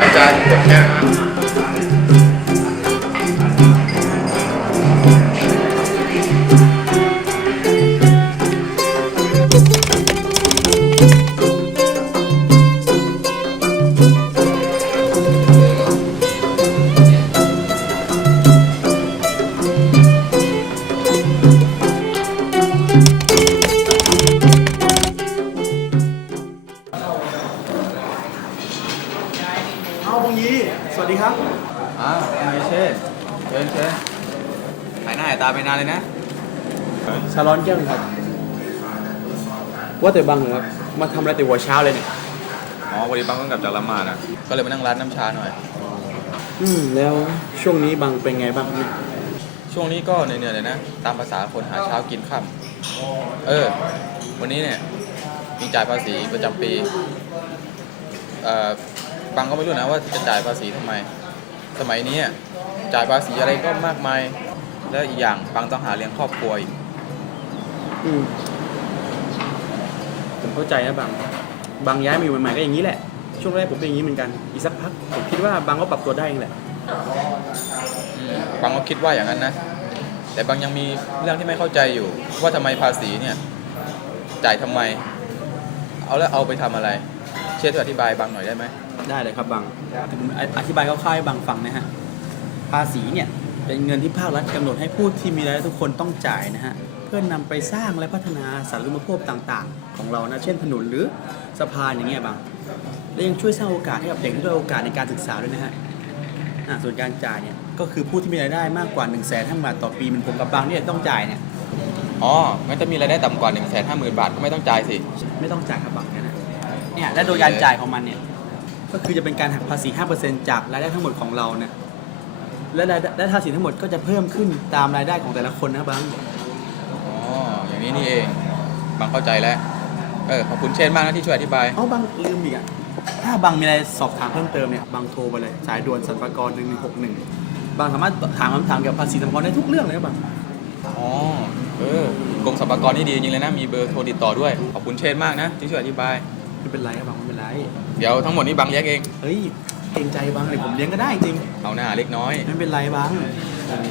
อาจารย์แบบนี้ องยีสวัสดีครับ อ้าวไงเช่เชิญเชิญหายหน้าหายตาไปนานเลยนะ ชาร้อนแก้วหนึงครับ ว่าแต่บังเหรอครับ มาทำอะไรแต่หัวเช้าเลยเนี่ย อ๋อวันนี้บังเพิ่งกลับจากละหมาดนะก็เลยมานั่งร้านน้ำชาหน่อย อืม แล้วช่วงนี้บังเป็นไงบ้างเนี่ยช่วงนี้ก็เหนื่อยๆเลยนะ ตามภาษาคนหาเช้ากินค่ำเออ วันนี้เนี่ยมีจ่ายภาษีประจำปี เอ่อ บังก็ไม่รู้นะว่าจะจ่ายภาษีทำไม สมัยนี้อะจ่ายภาษีอะไรก็มากมาย แล้วอีกอย่างบังต้องหาเลี้ยงครอบครัวอีกอืมผมเข้าใจนะบังบังย้ายมาอยู่ใหม่ๆก็อย่างนี้แหละ ช่วงแรกผมเป็นอย่างนี้เหมือนกัน อีกสักพักผมคิดว่าบังก็ปรับตัวได้เองแหละอืมบางก็คิดว่าอย่างนั้นนะ แต่บางยังมีเรื่องที่ไม่เข้าใจอยู่ ว่าทำไมภาษีเนี่ย จ่ายทำไม เอาแล้วเอาไปทำอะไรเช่วยอธิบายบางหน่อยได้ไหม ได้เลยครับบังผมอธิบายคร่าวๆให้บังฟังนะฮะ ภาษีเนี่ย เป็นเงินที่ภาครัฐกำหนดให้ผู้ที่มีรายได้ทุกคนต้องจ่ายนะฮะ เพื่อนำไปสร้างและพัฒนาสาธารณูปโภคต่างๆ ของเรานะ เช่นถนนหรือสะพานอย่างเงี้ยบังและยังช่วยสร้างโอกาสให้กับเด็กที่ด้อยโอกาสในการศึกษาด้วยนะฮะอ่าส่วนการจ่ายเนี่ย ก็คือผู้ที่มีรายได้มากกว่า1นึ่งแสนห้าบาทต่อปีเหมันผมกับบังเนี่ยต้องจ่ายเนี่ย อ๋องั้นจะมีรายได้ต่ำกว่า1 5 0 0 0 0บาทก็ไม่ต้องจ่ายสิ ไม่ต้องจ่ายครับบังเนี่ยนะเนี่ยและโดยการจ่ายของมันเนี่ย ก็คือจะเป็นการหักภาษี 5%จากรายได้ทั้งหมดของเราเนี่ย และรายได้และภาษีทั้งหมดก็จะเพิ่มขึ้นตามรายได้ของแต่ละคนนะบัง อ๋อ อย่างนี้นี่เอง บางเข้าใจแล้ว เออ ขอบคุณเช่นมากนะที่ช่วยอธิบาย เอาบังลืมอีกอะ ถ้าบังมีอะไรสอบถามเพิ่มเติมเนี่ยบังโทรไปเลยสายด่วนสรรพากร1161บังสามารถถามคำถามเกี่ยวกับภาษีสรรพากรได้ทุกเรื่องเลยครับบัง อ๋อ เออกรมสรรพากรนี่ดีจริงเลยนะ มีเบอร์โทรติดต่อด้วย ขอบคุณเช่นมากนะที่ช่วยอธิบาย ไม่เป็นไรครับบังไม่เป็นไร เดี๋ยวทั้งหมดนี้บางเลี้ยงเอง เฮ้ยเกรงใจบังเลยผมเลี้ยงก็ได้จริง เอาหน้าเล็กน้อย ไม่เป็นไรบังโอ้โห